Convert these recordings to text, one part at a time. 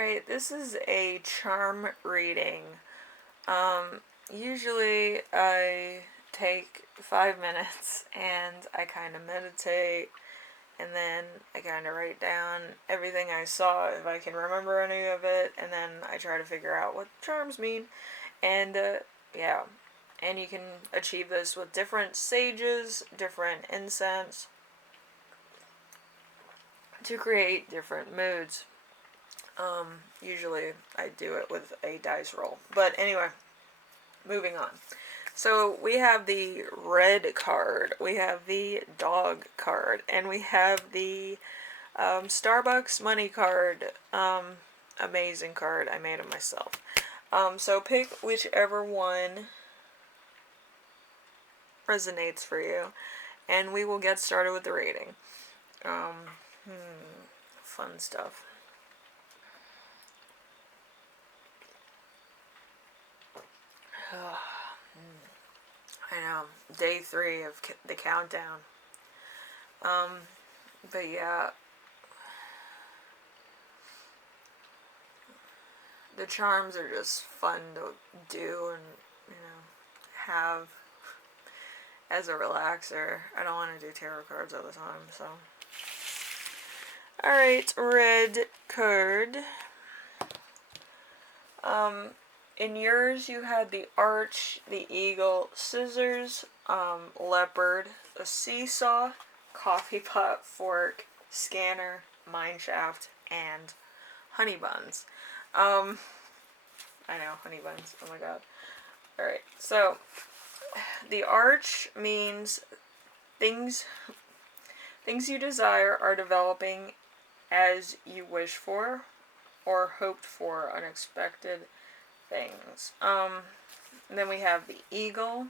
Alright, this is a charm reading. Usually I take 5 minutes and I kind of meditate, and then I kind of write down everything I saw if I can remember any of it, and then I try to figure out what charms mean. And yeah, and you can achieve this with different sages, different incense, to create different moods. Usually I do it with a dice roll. But anyway, moving on. So we have the red card, we have the dog card, and we have the Starbucks money card. Amazing card. I made it myself. So pick whichever one resonates for you, and we will get started with the reading. Fun stuff. I know, day 3 of the countdown. But yeah, the charms are just fun to do and, have as a relaxer. I don't want to do tarot cards all the time, so. Alright, red card. In yours, you had the arch, the eagle, scissors, leopard, a seesaw, coffee pot, fork, scanner, mineshaft, and honey buns. I know, honey buns. Oh my god. Alright, so the arch means things you desire are developing as you wish for or hoped for unexpected things. And then we have the eagle,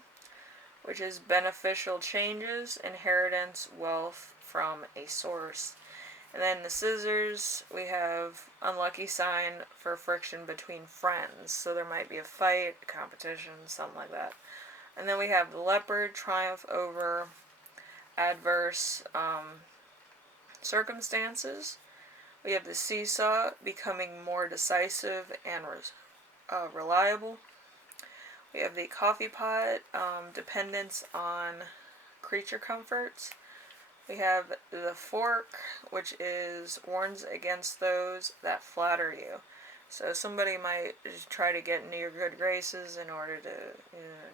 which is beneficial changes, inheritance, wealth from a source. And then the scissors, we have unlucky sign for friction between friends. So there might be a fight, a competition, something like that. And then we have the leopard, triumph over adverse circumstances. We have the seesaw, becoming more decisive and reliable. We have the coffee pot, dependence on creature comforts. We have the fork, which warns against those that flatter you. So somebody might try to get into your good graces in order to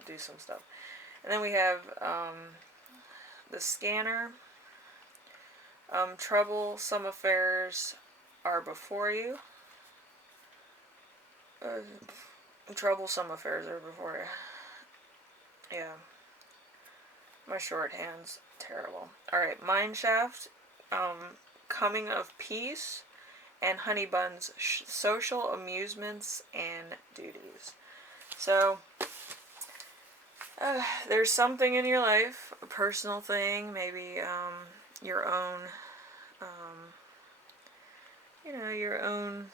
do some stuff. And then we have the scanner. Troublesome affairs are before you. Troublesome affairs are before you. Yeah. My shorthand's terrible. Alright, mineshaft, coming of peace, and honey buns, social amusements and duties. So, there's something in your life, a personal thing, maybe your own, your own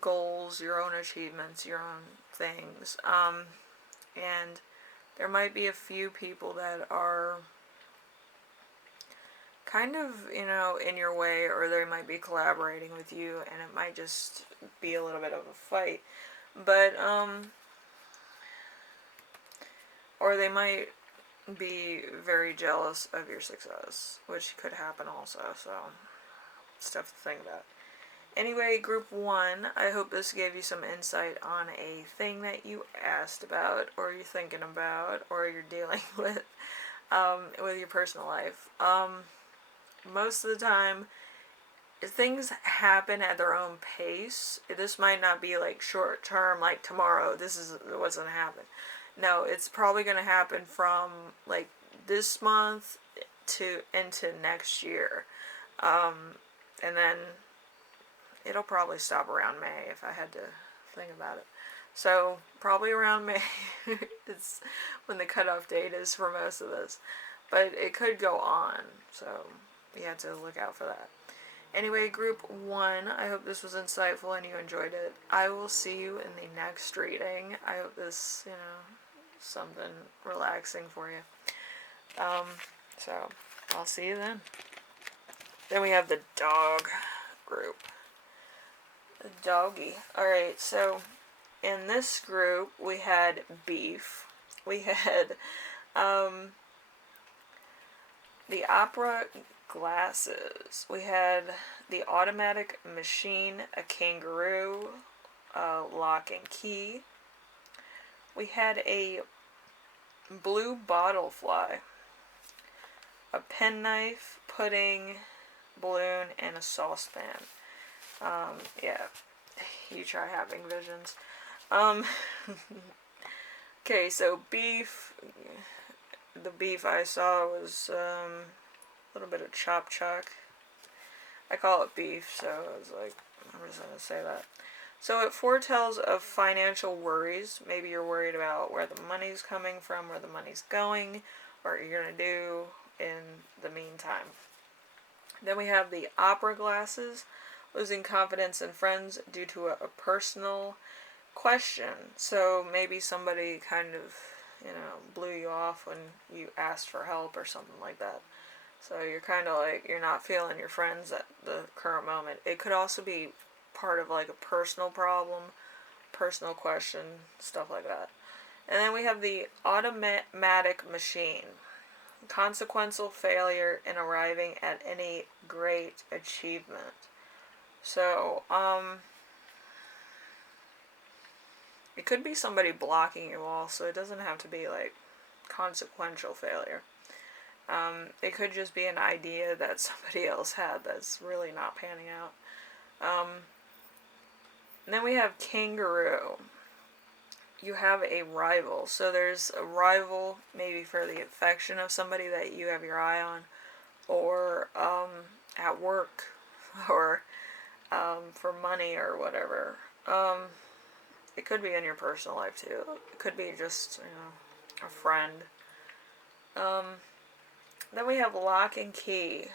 goals, your own achievements, your own things. And there might be a few people that are kind of, in your way, or they might be collaborating with you, and it might just be a little bit of a fight. But, or they might be very jealous of your success, which could happen also, so stuff to think about. Anyway, group 1, I hope this gave you some insight on a thing that you asked about, or you're thinking about, or you're dealing with your personal life. Most of the time, things happen at their own pace. This might not be like short term, like tomorrow, this is what's going to happen. No, it's probably going to happen from like this month to into next year. And then it'll probably stop around May if I had to think about it. So probably around May is when the cutoff date is for most of this. But it could go on, so you have to look out for that. Anyway, group 1, I hope this was insightful and you enjoyed it. I will see you in the next reading. I hope this, something relaxing for you. So I'll see you then. Then we have the dog group. The doggy. Alright, so in this group we had beef. We had the opera glasses. We had the automatic machine, a kangaroo, a lock and key. We had a blue bottle fly, a penknife, pudding, balloon, and a saucepan. Yeah, you try having visions. Okay, so beef. The beef I saw was a little bit of chop chuck. I call it beef, so I was like, I'm just gonna say that. So it foretells of financial worries. Maybe you're worried about where the money's coming from, where the money's going, what you're gonna do in the meantime. Then we have the opera glasses, losing confidence in friends due to a personal question. So maybe somebody kind of, blew you off when you asked for help or something like that. So you're kind of like, you're not feeling your friends at the current moment. It could also be part of like a personal problem, personal question, stuff like that. And then we have the automatic machine. Consequential failure in arriving at any great achievement. So, it could be somebody blocking you also. It doesn't have to be like consequential failure. It could just be an idea that somebody else had that's really not panning out. And then we have kangaroo. You have a rival. So there's a rival maybe for the affection of somebody that you have your eye on, or at work, or for money or whatever. It could be in your personal life too. It could be just, a friend. Then we have lock and key.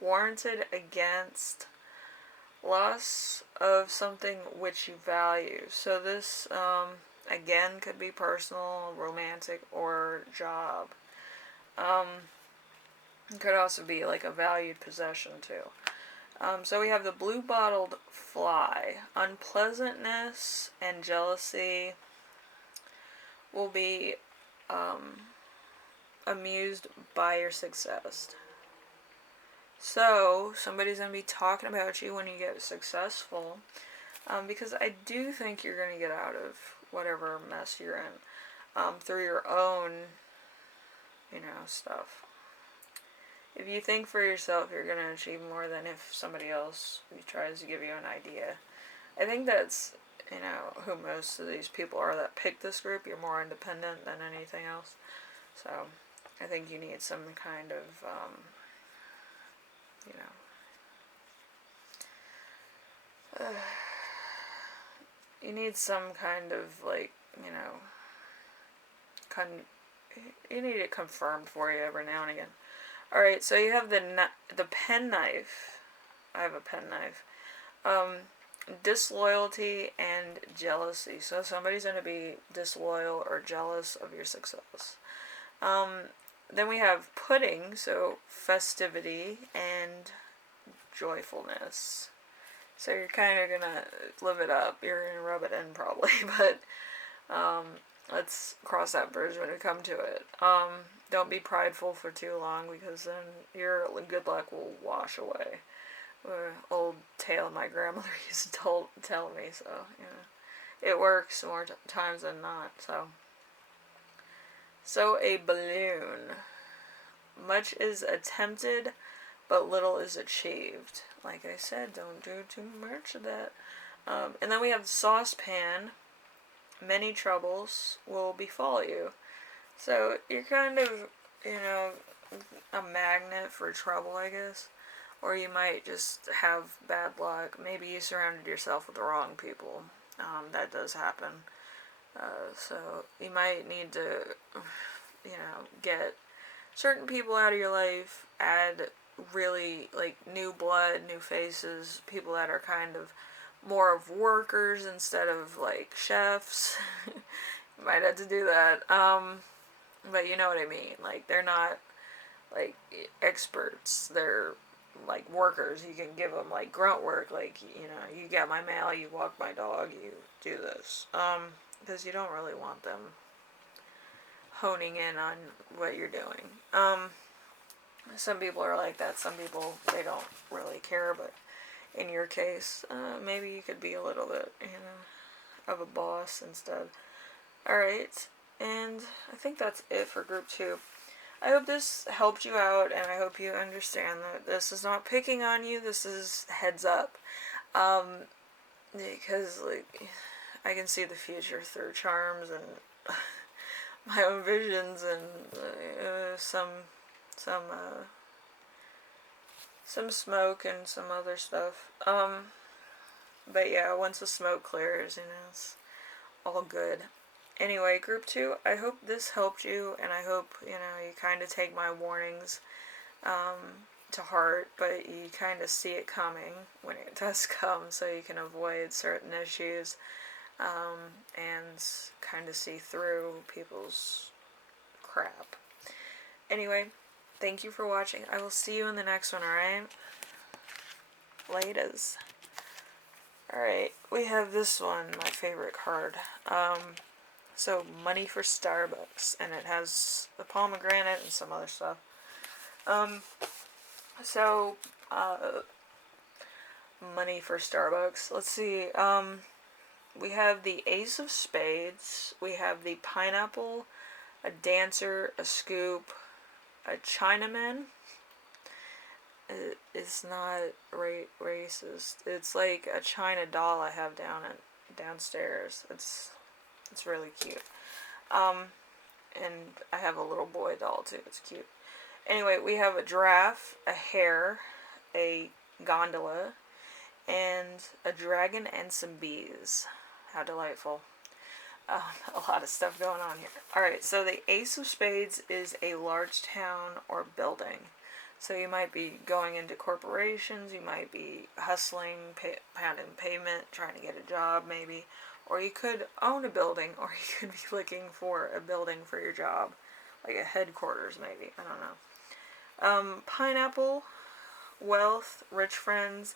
Warranted against loss of something which you value. So this, again, could be personal, romantic, or job. It could also be like a valued possession too. So we have the blue bottled fly. Unpleasantness and jealousy will be amused by your success. So somebody's going to be talking about you when you get successful, because I do think you're going to get out of whatever mess you're in through your own, stuff. If you think for yourself, you're going to achieve more than if somebody else tries to give you an idea. I think that's, who most of these people are that pick this group. You're more independent than anything else. So I think you need some kind of, you need some kind of, like, you need it confirmed for you every now and again. Alright, so you have the penknife. I have a penknife. Disloyalty and jealousy. So somebody's going to be disloyal or jealous of your success. Then we have pudding, so festivity and joyfulness. So you're kind of going to live it up. You're going to rub it in probably, but let's cross that bridge when we come to it. Don't be prideful for too long, because then your good luck will wash away. Old tale my grandmother used to tell me, so, it works more times than not, So a balloon. Much is attempted, but little is achieved. Like I said, don't do too much of that. And then we have the saucepan. Many troubles will befall you. So you're kind of, a magnet for trouble, I guess. Or you might just have bad luck. Maybe you surrounded yourself with the wrong people. That does happen. So you might need to, get certain people out of your life, add really, like, new blood, new faces, people that are kind of more of workers instead of, like, chefs. You might have to do that. But you know what I mean. Like, they're not, like, experts. They're, like workers. You can give them like grunt work, like, you know, you get my mail, you walk my dog, you do this. Because you don't really want them honing in on what you're doing. Some people are like that. Some people, they don't really care, but in your case, maybe you could be a little bit, you know, of a boss instead. Alright, and I think that's it for group 2. I hope this helped you out, and I hope you understand that this is not picking on you, this is heads up. Because, like, I can see the future through charms and my own visions and some smoke and some other stuff. But yeah, once the smoke clears, you know, it's all good. Anyway, group 2, I hope this helped you, and I hope, you know, you kind of take my warnings to heart, but you kind of see it coming when it does come, so you can avoid certain issues, and kind of see through people's crap. Anyway, thank you for watching. I will see you in the next one, alright? Laters. Alright, we have this one, my favorite card. So, money for Starbucks, and it has the pomegranate and some other stuff. Money for Starbucks. Let's see, we have the Ace of Spades, we have the pineapple, a dancer, a scoop, a Chinaman. It's not racist. It's like a China doll I have downstairs. It's really cute. And I have a little boy doll too. It's cute. Anyway, we have a giraffe, a hare, a gondola, and a dragon and some bees. How delightful. A lot of stuff going on here. Alright, so the Ace of Spades is a large town or building. So you might be going into corporations, you might be hustling, pounding pavement, trying to get a job maybe. Or you could own a building, or you could be looking for a building for your job. Like a headquarters maybe, I don't know. Pineapple, wealth, rich friends,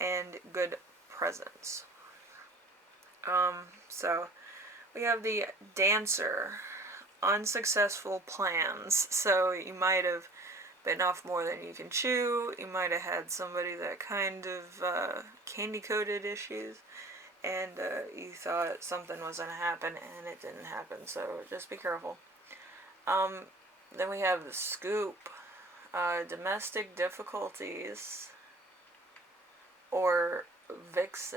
and good presents. So we have the dancer, unsuccessful plans. So you might have bitten off more than you can chew. You might have had somebody that kind of candy-coated issues, and you thought something was going to happen, and it didn't happen. So just be careful. Then we have the scoop, domestic difficulties, or vaccines.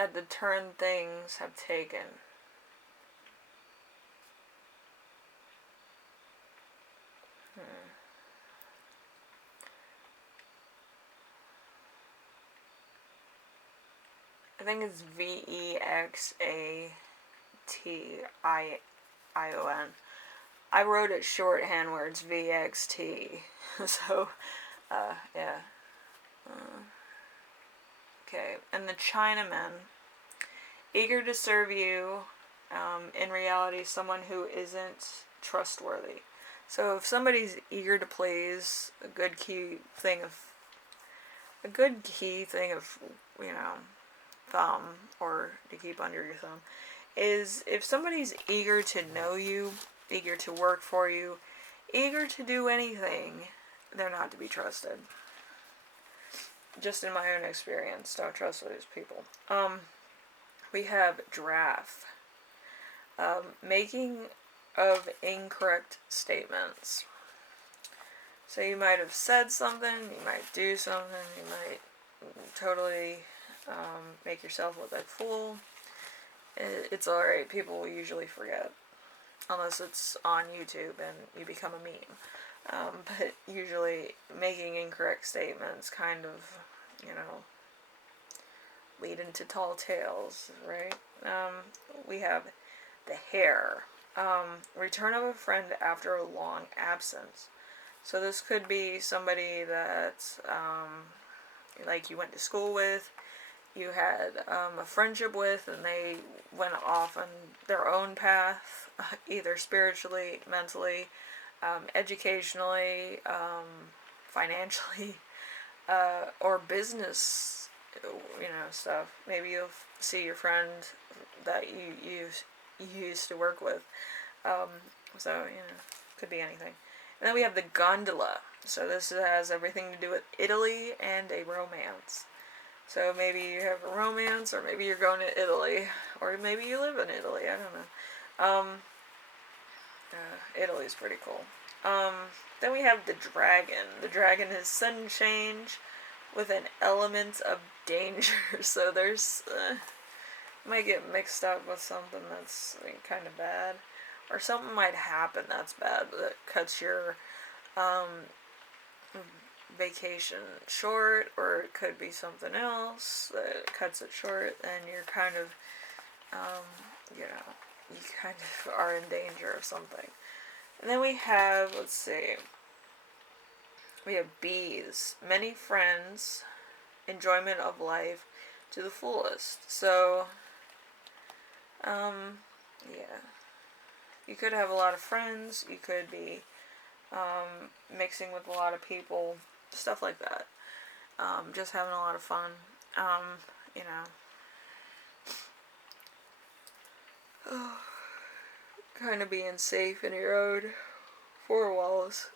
At the turn things have taken. I think it's VEXATION. I wrote it shorthand where it's VXT. So, yeah. Okay, and the Chinaman, eager to serve you, in reality, someone who isn't trustworthy. So if somebody's eager to please, a good key thing of, you know, thumb, or to keep under your thumb, is if somebody's eager to know you, eager to work for you, eager to do anything, they're not to be trusted. Just in my own experience, don't trust those people. We have giraffe. Making of incorrect statements. So you might have said something, you might do something, you might totally make yourself look like a fool. It's alright, people will usually forget. Unless it's on YouTube and you become a meme. But usually making incorrect statements kind of, you know, lead into tall tales, right? We have the hare. Return of a friend after a long absence. So this could be somebody that, like you went to school with, you had a friendship with, and they went off on their own path, either spiritually, mentally, educationally, financially, or business, stuff. Maybe you'll see your friend that you used to work with. Um, could be anything. And then we have the gondola. So this has everything to do with Italy and a romance. So maybe you have a romance, or maybe you're going to Italy, or maybe you live in Italy. I don't know. Italy's pretty cool. Then we have the dragon. The dragon is sudden change with an element of danger. So there's might get mixed up with something that's kind of bad, or something might happen that's bad that cuts your vacation short, or it could be something else that cuts it short, and you're kind of you kind of are in danger of something. And then we have, let's see, we have bees, many friends, enjoyment of life to the fullest. So yeah, you could have a lot of friends, you could be mixing with a lot of people, stuff like that. Just having a lot of fun. You know, kind of being safe in your own four walls.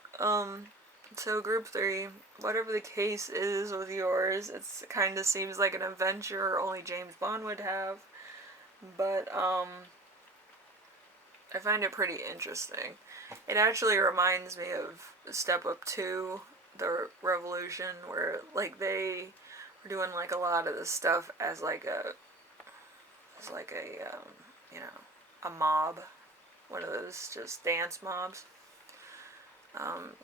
So group 3, whatever the case is with yours, it kind of seems like an adventure only James Bond would have, but I find it pretty interesting. It actually reminds me of Step Up 2, the Revolution, where like they were doing like a lot of this stuff as like a a mob, one of those just dance mobs,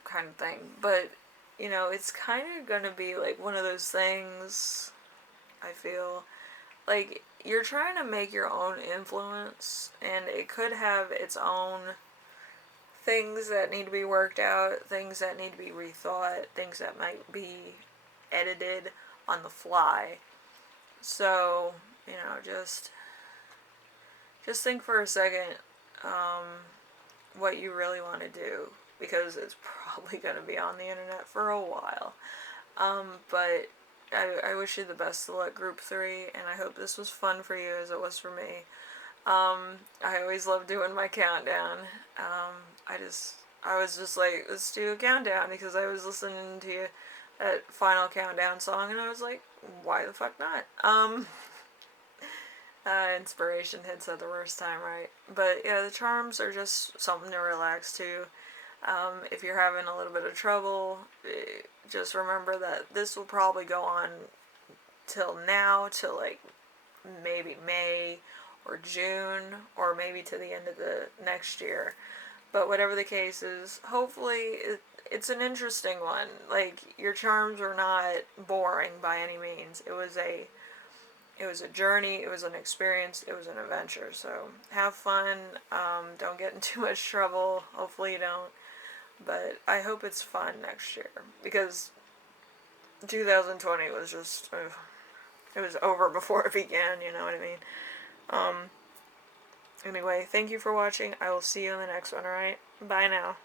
kind of thing. But it's kind of gonna be like one of those things. I feel like you're trying to make your own influence, and it could have its own things that need to be worked out, things that need to be rethought, things that might be edited on the fly. So, just think for a second what you really want to do, because it's probably going to be on the internet for a while. But I wish you the best of luck, Group 3, and I hope this was fun for you as it was for me. I always love doing my countdown. I was just like, let's do a countdown, because I was listening to that final countdown song, and I was like, why the fuck not? Inspiration hits at the worst time, right? But yeah, the charms are just something to relax to. If you're having a little bit of trouble, just remember that this will probably go on till like maybe May or June, or maybe to the end of the next year. But whatever the case is, hopefully it's an interesting one. Like, your charms are not boring by any means. It was a journey, it was an experience, it was an adventure. So have fun. Don't get in too much trouble. Hopefully you don't. But I hope it's fun next year, because 2020 was just, it was over before it began, you know what I mean? Anyway, thank you for watching. I will see you in the next one, alright? Bye now.